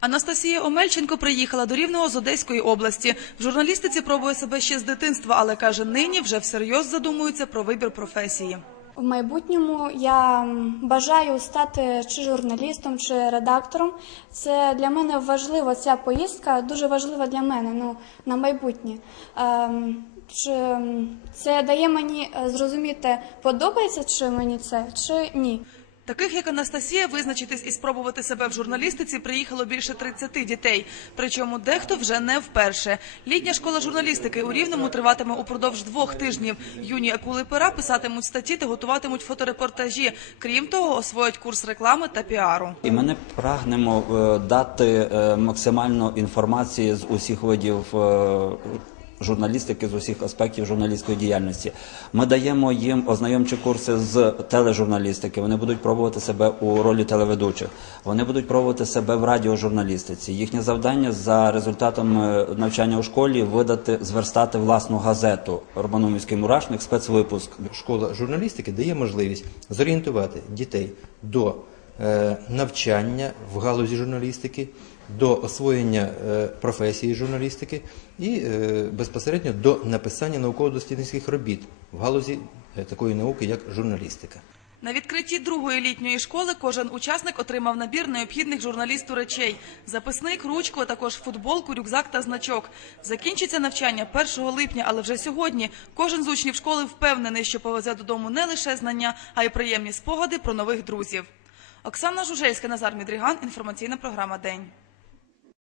Анастасія Омельченко приїхала до Рівного з Одеської області. В журналістиці пробує себе ще з дитинства, але каже, нині вже всерйоз задумується про вибір професії. В майбутньому я бажаю стати чи журналістом, чи редактором. Це для мене важливо. Ця поїздка дуже важлива для мене. Ну на майбутнє. Ем, чи це дає мені е, зрозуміти, подобається чи мені це, чи ні. Таких як Анастасія, визначитись і спробувати себе в журналістиці приїхало більше 30 дітей. Причому дехто вже не вперше. Літня школа журналістики у Рівному триватиме упродовж двох тижнів. Юні акули пера писатимуть статті та готуватимуть фоторепортажі. Крім того, освоять курс реклами та піару. І ми не прагнемо е, дати е, максимально інформації з усіх видів е, журналістики, з усіх аспектів журналістської діяльності. Ми даємо їм ознайомчі курси з тележурналістики. Вони будуть пробувати себе у ролі телеведучих. Вони будуть пробувати себе в радіожурналістиці. Їхнє завдання за результатами навчання у школі видати зверстати власну газету Романомівський мурашник спецвипуск. Школа журналістики дає можливість зорієнтувати дітей до е, навчання в галузі журналістики, до освоєння е, професії журналістики і е, безпосередньо до написання науково-дослідницьких робіт в галузі е, такої науки, як журналістика. На відкритті другої літньої школи кожен учасник отримав набір необхідних журналісту речей: записник, ручку, а також футболку, рюкзак та значок. Закінчиться навчання 1 липня, але вже сьогодні кожен з учнів школи впевнений, що повезе додому не лише знання, а й приємні спогади про нових друзів. Оксана Жужельська, Назар Мідріган. Інформаційна програма День.